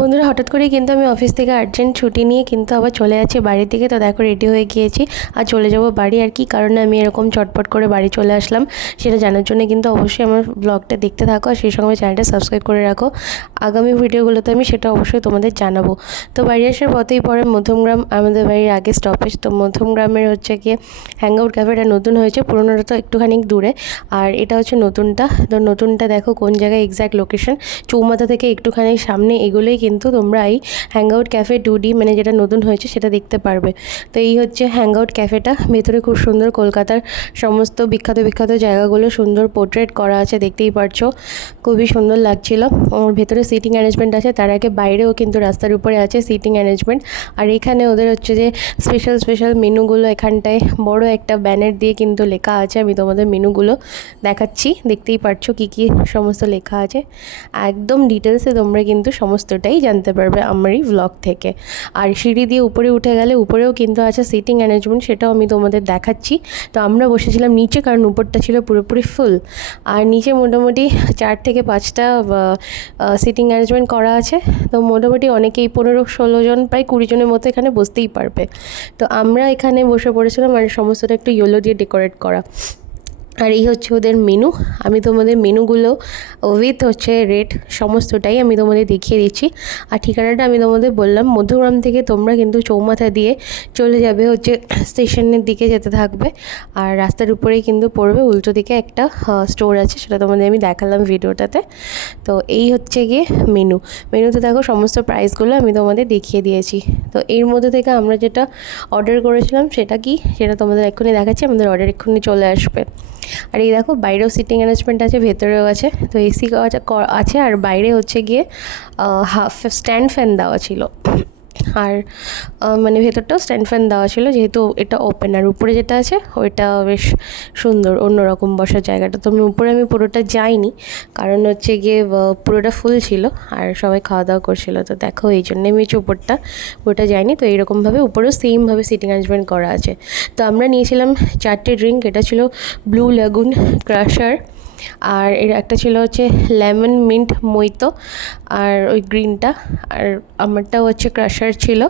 বন্ধুরা হঠাৎ করেই কিন্তু আমি অফিস থেকে আর্জেন্ট ছুটি নিয়ে কিন্তু আবার চলে যাচ্ছি বাড়ির দিকে। তো দেখো রেডি হয়ে গিয়েছি আর চলে যাব বাড়ি। আর কি কারণে আমি এরকম চটপট করে বাড়ি চলে আসলাম সেটা জানার জন্য কিন্তু অবশ্যই আমার ব্লগটা দেখতে থাকো আর সেই সঙ্গে চ্যানেলটা সাবস্ক্রাইব করে রাখো। আগামী ভিডিওগুলোতে আমি সেটা অবশ্যই তোমাদের জানাবো। তো বাড়ি আসার পথেই পরে মধ্যমগ্রাম আমাদের বাড়ির আগে স্টপেজ। তো মধ্যমগ্রামের হচ্ছে গিয়ে হ্যাংআউট ক্যাফেটা নতুন হয়েছে, পুরোনোটা তো একটুখানি দূরে। আর এটা হচ্ছে নতুনটা। তো নতুনটা দেখো কোন জায়গায় এক্স্যাক্ট লোকেশন, চৌমাথা থেকে একটুখানি সামনে এগুলোই কিন্তু তোমরা এই হ্যাংআউট ক্যাফে 2D মানে যেটা নতুন হয়েছে সেটা দেখতে পারবে। তো এই হচ্ছে হ্যাংআউট ক্যাফেটা, ভেতরে খুব সুন্দর কলকাতার সমস্ত বিখ্যাত বিখ্যাত জায়গাগুলো সুন্দর পোর্ট্রেট করা আছে, দেখতেই পারছো খুবই সুন্দর লাগছিল। ভেতরে সিটিং অ্যারেঞ্জমেন্ট আছে, তার আগে বাইরেও কিন্তু রাস্তার উপরে আছে সিটিং অ্যারেঞ্জমেন্ট। আর এখানে ওদের হচ্ছে যে স্পেশাল স্পেশাল মেনুগুলো এখানটায় বড় একটা ব্যানার দিয়ে কিন্তু লেখা আছে। আমি তোমাদের মেনুগুলো দেখাচ্ছি, দেখতেই পারছো কী কী সমস্ত লেখা আছে। একদম ডিটেলসে তোমরা কিন্তু সমস্তটাই জানতে পারবে আমার এই ভ্লগ থেকে। আর সিঁড়ি দিয়ে উপরে উঠে গেলে উপরেও কিন্তু আছে সিটিং অ্যারেঞ্জমেন্ট, সেটাও আমি তোমাদের দেখাচ্ছি। তো আমরা বসেছিলাম নিচে, কারণ উপরটা ছিল পুরোপুরি ফুল। আর নিচে মোটামুটি 4 থেকে 5টা সিটিং অ্যারেঞ্জমেন্ট করা আছে। তো মোটামুটি অনেকেই 15-16 জন প্রায় 20 জনের মতো এখানে বসতেই পারবে। তো আমরা এখানে বসে পড়েছিলাম আর সমস্তটা একটু ইয়েলো দিয়ে ডেকোরেট করা। আর এই হচ্ছে ওদের মেনু। আমি তোমাদের মেনুগুলো উইথ হচ্ছে রেট সমস্তটাই আমি তোমাদের দেখিয়ে দিচ্ছি। আর ঠিকানাটা আমি তোমাদের বললাম, মধ্যগ্রাম থেকে তোমরা কিন্তু চৌমাথা দিয়ে চলে যাবে হচ্ছে স্টেশনের দিকে যেতে থাকবে। আর রাস্তার উপরেই কিন্তু পড়বে উল্টো দিকে একটা স্টোর আছে, সেটা তোমাদের আমি দেখালাম ভিডিওটাতে। তো এই হচ্ছে গিয়ে মেনুতে দেখো সমস্ত প্রাইসগুলো আমি তোমাদের দেখিয়ে দিয়েছি। তো এর মধ্যে থেকে আমরা যেটা অর্ডার করেছিলাম সেটা কি, সেটা তোমাদের এক্ষুনি দেখাচ্ছি। আমাদের অর্ডার এক্ষুনি চলে আসবে। আর এই দেখো বাইরেও সিটিং অ্যারেঞ্জমেন্ট আছে, ভেতরেও আছে। তো এসি আছে আর বাইরে হচ্ছে গিয়ে হাফ স্ট্যান্ড ফ্যান দেওয়া ছিল। আর মানে ভেতরটাও স্ট্যান্ড ফ্যান দেওয়া ছিল, যেহেতু এটা ওপেন। আর উপরে যেটা আছে ওইটা বেশ সুন্দর, অন্যরকম বসার জায়গাটা। তো উপরে আমি পুরোটা যাইনি, কারণ হচ্ছে গিয়ে পুরোটা ফুল ছিল আর সবাই খাওয়া দাওয়া করছিল। তো দেখো এই জন্যে আমি পুরোটা যাইনি। তো এইরকমভাবে উপরেও সেমভাবে সিটিং অ্যারেঞ্জমেন্ট করা আছে। তো আমরা নিয়েছিলাম 4টে ড্রিঙ্ক। এটা ছিল ব্লু লেগুন ক্রাশার, আর এর একটা ছিল হচ্ছে লেমন মিন্ট মইতো আর ওই গ্রিনটা, আর আমারটাও হচ্ছে ক্রাশার ছিল,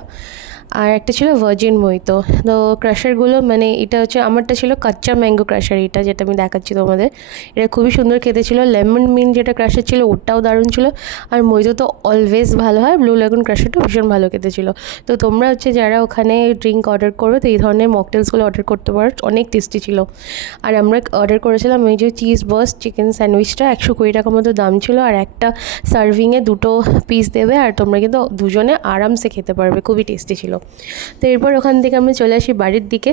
আর একটা ছিল ভার্জিন মইতো। তো ক্রাশারগুলো মানে এটা হচ্ছে আমারটা ছিল কাচ্চা ম্যাঙ্গো ক্রাশার, এটা যেটা আমি দেখাচ্ছি তোমাদের। এটা খুবই সুন্দর খেতে ছিল। লেমন মিন্ট যেটা ক্রাশার ছিল ওটাও দারুণ ছিল। আর মইতো তো অলওয়েজ ভালো হয়, ব্লু লেগুন ক্রাশারটাও ভীষণ ভালো খেতে ছিল। তো তোমরা হচ্ছে যারা ওখানে ড্রিঙ্ক অর্ডার করবে তো এই ধরনের মকটেলসগুলো অর্ডার করতে পারো, অনেক টেস্টি ছিল। আর আমরা অর্ডার করেছিলাম এই যে চিজ বস চিকেন স্যান্ডউইচটা, 120 টাকা মতো দাম ছিল। আর একটা সার্ভিংয়ে 2টো পিস দেবে আর তোমরা কিন্তু দুজনে আরামসে খেতে পারবে, খুবই টেস্টি ছিল। তো এরপর ওখান থেকে আমরা চলে আসি বাড়ির দিকে।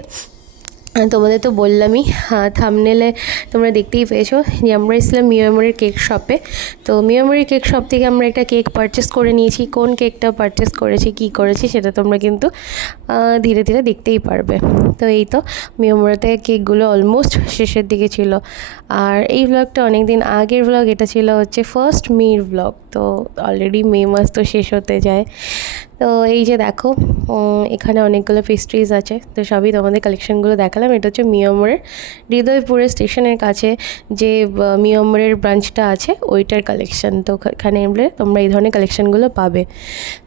তোমাদের তো বললামই, থাম্বনেলে তোমরা দেখতেই পেয়েছো যে আমরা এসেছিলাম মিয়ামরির কেক শপে। তো মিয়ামরির কেক শপ থেকে আমরা একটা কেক পারচেস করে নিয়েছি। কোন কেকটা পারচেস করেছি, কী করেছি সেটা তোমরা কিন্তু ধীরে ধীরে দেখতেই পারবে। তো এই তো মিয়ামরিতে কেকগুলো অলমোস্ট শেষের দিকে ছিল। আর এই ব্লগটা অনেক দিন আগের ব্লগ, এটা ছিল হচ্ছে ফার্স্ট মের ব্লগ। তো অলরেডি মে মাস তো শেষ হতে যায়। তো এই যে দেখো এখানে অনেকগুলো পেস্ট্রিজ আছে, তো সবই তোমাদের কালেকশানগুলো দেখালাম। এটা হচ্ছে মিয়ামরের হৃদয়পুরের স্টেশনের কাছে যে মিয়ামরের ব্রাঞ্চটা আছে ওইটার কালেকশান। তো এখানে এলে তোমরা এই ধরনের কালেকশানগুলো পাবে।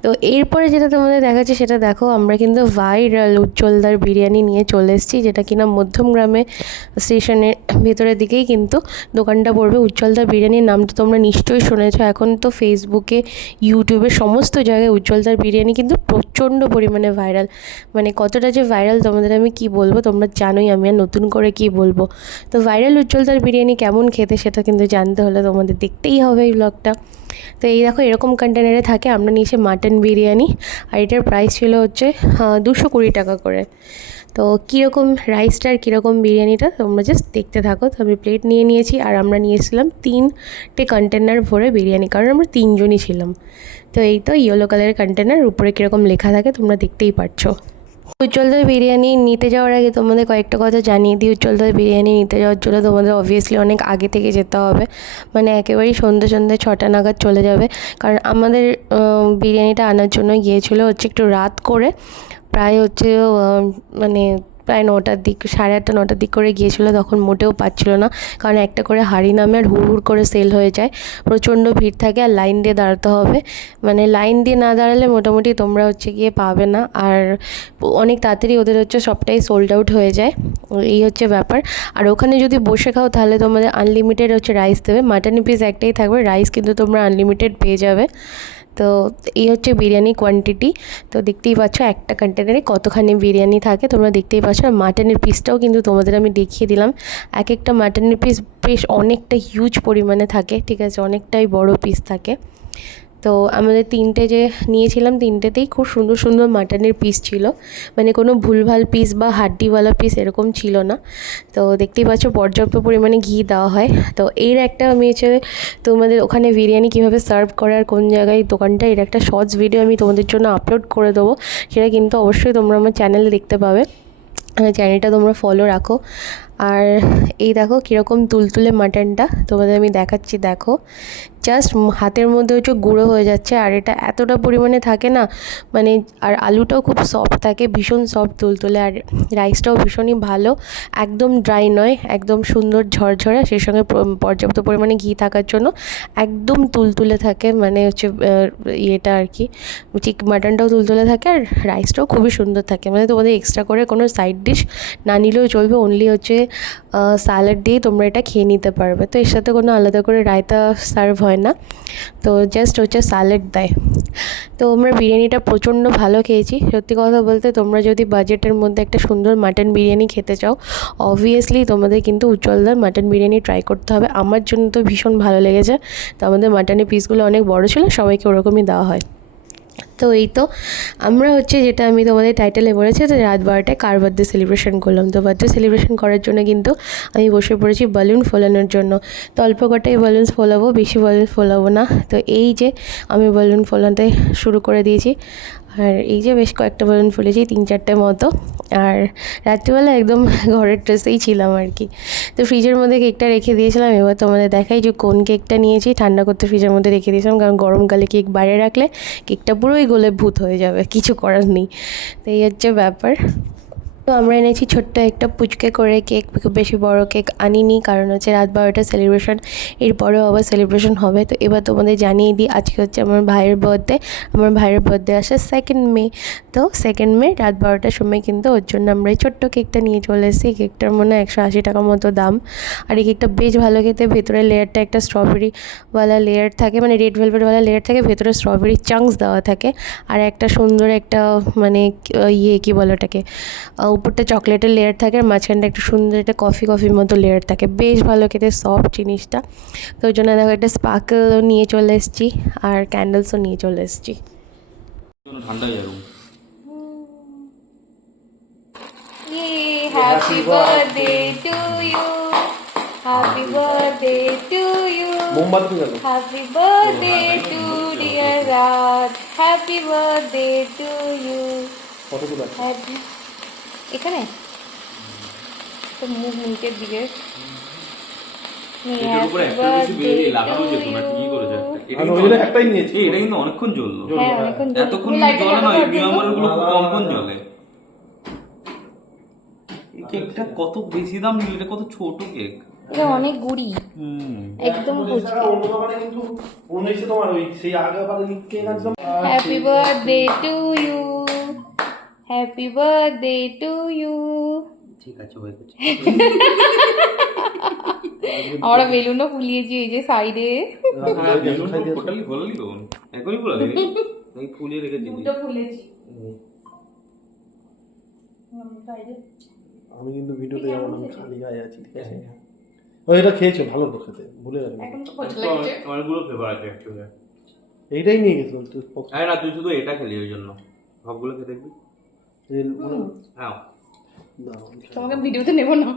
তো এরপরে যেটা তোমাদের দেখাচ্ছে সেটা দেখো, আমরা কিন্তু ভাইরাল উজ্জ্বলদার বিরিয়ানি নিয়ে চলে এসেছি, যেটা কিনা মধ্যমগ্রামে স্টেশনের ভেতরের দিকেই কিন্তু দোকানটা পড়বে। উজ্জ্বলদার বিরিয়ানির নামটা তোমরা নিশ্চয়ই শুনেছো, এখন তো ফেসবুকে ইউটিউবে সমস্ত জায়গায় উজ্জ্বলদার বিরিয়ানি কিন্তু প্রচণ্ড পরিমাণে ভাইরাল। মানে কতটা যে ভাইরাল তোমাদের আমি কি বলবো, তোমরা জানোই, আমি আর নতুন করে কি বলবো। তো ভাইরাল উজ্জ্বলদার বিরিয়ানি কেমন খেতে সেটা কিন্তু জানতে হলে তোমাদের দেখতেই হবে এই ব্লগটা। তো এই দেখো এরকম কন্টেনারে থাকে। আমরা নিয়েছি মাটন বিরিয়ানি আর এটার প্রাইস ছিল হচ্ছে 220 টাকা করে। তো কীরকম রাইসটা আর কীরকম বিরিয়ানিটা তোমরা জাস্ট দেখতে থাকো। তো আমি প্লেট নিয়ে নিয়েছি আর আমরা নিয়েছিলাম 3টে কন্টেনার ভরে বিরিয়ানি, কারণ আমরা 3 জনই ছিলাম। তো এই তো ইয়েলো কালারের কন্টেনার, উপরে কীরকম লেখা থাকে তোমরা দেখতেই পারছো। উজ্জ্বলদার বিরিয়ানি নিতে যাওয়ার আগে তোমাদের কয়েকটা কথা জানিয়ে দিই। উজ্জ্বলদার বিরিয়ানি নিতে যাওয়ার জন্য তোমাদের অবভিয়াসলি অনেক আগে থেকে যেতে হবে, মানে একেবারেই সন্ধ্যে 6টা নাগাদ চলে যাবে। কারণ আমাদের বিরিয়ানিটা আনার জন্য গিয়েছিলো হচ্ছে একটু রাত করে, প্রায় হচ্ছে মানে প্রায় 9টার দিক 8:30 9টার দিক করে গিয়েছিলো, তখন মোটেও পাচ্ছিলো না, কারণ একটা করে হাঁড়ি নামে আর হুড় করে সেল হয়ে যায়, প্রচণ্ড ভিড় থাকে আর লাইন দিয়ে দাঁড়াতে হবে। মানে লাইন দিয়ে না দাঁড়ালে মোটামুটি তোমরা হচ্ছে গিয়ে পাবে না, আর অনেক তাড়াতাড়ি ওদের হচ্ছে সবটাই সোল্ড আউট হয়ে যায়, এই হচ্ছে ব্যাপার। আর ওখানে যদি বসে খাও তাহলে তোমাদের আনলিমিটেড হচ্ছে রাইস দেবে, মাটন পিস একটাই থাকবে, রাইস কিন্তু তোমরা আনলিমিটেড পেয়ে যাবে। তো এই হচ্ছে বিরিয়ানি কোয়ান্টিটি। তো দেখতেই পাচ্ছ একটা কন্টেনারে কতখানি বিরিয়ানি থাকে, তোমরা দেখতেই পাচ্ছ। আর মাটনের পিসটাও কিন্তু তোমাদের আমি দেখিয়ে দিলাম, এক একটা মাটনের পিস বেশ অনেকটা হিউজ পরিমাণে থাকে, ঠিক আছে, অনেকটাই বড় পিস থাকে। তো আমাদের 3টে যে নিয়েছিলাম 3টেতেই খুব সুন্দর সুন্দর মাটনের পিস ছিল, মানে কোনো ভুলভাল পিস বা হাড্ডিওয়ালা পিস এরকম ছিল না। তো দেখতেই পাচ্ছ পর্যাপ্ত পরিমাণে ঘি দেওয়া হয়। তো এর একটা আমি হচ্ছে তোমাদের ওখানে বিরিয়ানি কীভাবে সার্ভ করে আর কোন জায়গায় দোকানটা, এর একটা শর্টস ভিডিও আমি তোমাদের জন্য আপলোড করে দেবো, সেটা কিন্তু অবশ্যই তোমরা আমার চ্যানেলে দেখতে পাবে, চ্যানেলটা তোমরা ফলো রাখো। আর এই দেখো কীরকম তুলতুলে মাটনটা তোমাদের আমি দেখাচ্ছি, দেখো জাস্ট হাতের মধ্যে হচ্ছে গুঁড়ো হয়ে যাচ্ছে, আর এটা এতটা পরিমাণে থাকে না, মানে আর আলুটাও খুব সফট থাকে, ভীষণ সফট তুলতুলে, আর রাইসটাও ভীষণই ভালো, একদম ড্রাই নয়, একদম সুন্দর ঝরঝরে, সেই সঙ্গে পর্যাপ্ত পরিমাণে ঘি থাকার জন্য একদম তুলতুলে থাকে, মানে হচ্ছে ইয়েটা আর কি, মাটনটাও তুলতুলে থাকে আর রাইসটাও খুবই সুন্দর থাকে। মানে তোমাদের এক্সট্রা করে কোনো সাইড ডিশ না নিলেও চলবে, অনলি হচ্ছে স্যালাড দিয়ে তোমরা এটা খেয়ে নিতে পারবে। তো এর সাথে কোনো আলাদা করে রায়তা সার্ভ হয় না, তো জাস্ট হচ্ছে স্যালাড দেয়। তো আমরা বিরিয়ানিটা প্রচণ্ড ভালো খেয়েছি, সত্যি কথা বলতে তোমরা যদি বাজেটের মধ্যে একটা সুন্দর মাটন বিরিয়ানি খেতে চাও, অবভিয়াসলি তোমাদের কিন্তু উজ্জ্বলদার মাটন বিরিয়ানি ট্রাই করতে হবে। আমার জন্য তো ভীষণ ভালো লেগেছে, তো আমাদের মাটনের পিসগুলো অনেক বড় ছিল, সবাইকে ওরকমই দেওয়া হয়। তো এই তো আমরা হচ্ছে, যেটা আমি তোমাদের টাইটেলে বলেছি, তো রাত 12টায় কার বার্থডে সেলিব্রেশন করলাম। তো বার্থডে সেলিব্রেশন করার জন্য কিন্তু আমি বসে পড়েছি বালুন ফোলানোর জন্য। তো অল্প কটাই বালুনস ফোলাবো, বেশি বালুনস ফোলাবো না। তো এই যে আমি বালুন ফোলাতে শুরু করে দিয়েছি, আর এই যে বেশ কয়েকটা বালুন ফুলেছি, 3-4টে মতো। আর রাত্রিবেলা একদম ঘরের ড্রেসেই ছিলাম আর কি। তো ফ্রিজের মধ্যে কেকটা রেখে দিয়েছিলাম, এবার তোমাদের দেখাই যে কোন কেকটা নিয়েছি। ঠান্ডা করতে ফ্রিজের মধ্যে রেখে দিয়েছিলাম, কারণ গরমকালে কেক বাইরে রাখলে কেকটা পুরোই গলে ভূত হয়ে যাবে, কিছু করার নেই। তো এই হচ্ছে ব্যাপার। তো আমরা এনেছি ছোট্ট একটা পুচকে করে কেক, খুব বেশি বড় কেক আনিনি, কারণ হচ্ছে রাত 12টা সেলিব্রেশন, এরপরেও আবার সেলিব্রেশন হবে। তো এবার তোমাদের জানিয়ে দিই, আজকে হচ্ছে আমার ভাইয়ের বার্থডে। আমার ভাইয়ের বার্থডে আসে 2nd মে। তো 2nd মে রাত 12টার সময় কিন্তু ওর জন্য আমরা এই ছোট্ট কেকটা নিয়ে চলে এসেছি। কেকটার মনে হয় 180 টাকা মতো দাম, আর এই কেকটা বেশ ভালো খেতে। ভেতরের লেয়ারটা একটা স্ট্রবেরিওয়ালা লেয়ার থাকে, মানে রেড ভেলভেটওয়ালা লেয়ার থাকে, ভেতরে স্ট্রবেরি চাংস দেওয়া থাকে, আর একটা সুন্দর একটা মানে কী বলে ওটাকে, উপরটা চকলেটের লেয়ার থাকে, আর মাঝখানটা একটা সুন্দর একটা কফির মতো লেয়ার থাকে, বেশ ভালো খেতে, সফট জিনিসটা। তো ওই জন্য দেখো একটা স্পার্কেলও নিয়ে চলে এসেছি, আর ক্যান্ডেলসও নিয়ে চলে এসেছি। Happy birthday to you, happy birthday to you, happy birthday to dear Raj, happy birthday to you. এখানে তো মুখ নিচের দিকে, অনেকক্ষণ জ্বললো, হ্যাঁ এতক্ষণ জ্বলে না, এই বিয়ামারগুলো খুব কমক্ষণ জ্বলে। এই কেকটা কত বেশি দাম নিল, এটা কত ছোট কেক, এটা অনেক গুড়ি, একদম happy birthday to you, happy birthday to you. ঠিক আছে হয়ে গেছে। আমরা বেলুনও ফুলিয়েছি এই যে সাইডে, টোটালি বললি তো একই বলা এই ফুলিয়ে রেখেছি, দুটো ফুলেছি। আমি কিন্তু ভিডিওতে যেমন আমি খালি গায়ে আছি, ঠিক আছে। ও এটা খেয়েছো, ভালো তো খেতে, ভুলে গেছি। এখন তো পছন্দ লাগছে, অনেকগুলো ফ্লেভার আছে অ্যাকচুয়ালি। এইটাই নিয়ে গেছিলাম তুই। আরে না, তুই শুধু এটা খেলি, ওই জন্য সবগুলো খেয়ে দেখবি। হ্যাঁ তোমাকে ভিডিওতে নেবো না,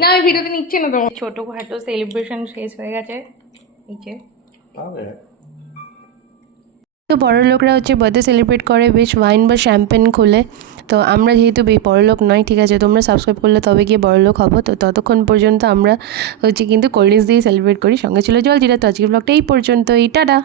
না আমি ভিডিওতে নিচ্ছি না। তোমার ছোটখাটো সেলিব্রেশন শেষ হয়ে গেছে, এই যে তো বড় লোকরা হচ্ছে বার্থডে সেলিব্রেট করে বেশ ওয়াইন বা শ্যাম্পেন খোলে। তো আমরা যেহেতু বড়লোক নয়, ঠিক আছে, তোমরা সাবস্ক্রাইব করলে তবে গিয়ে বড়লোক হবো। তো ততক্ষণ পর্যন্ত আমরা হচ্ছে কিন্তু কোল্ড ড্রিঙ্কস দিয়ে সেলিব্রেট করি। সঙ্গে ছিল জলজিরা। তো আজকের ব্লগটা এই পর্যন্তই, টাটা।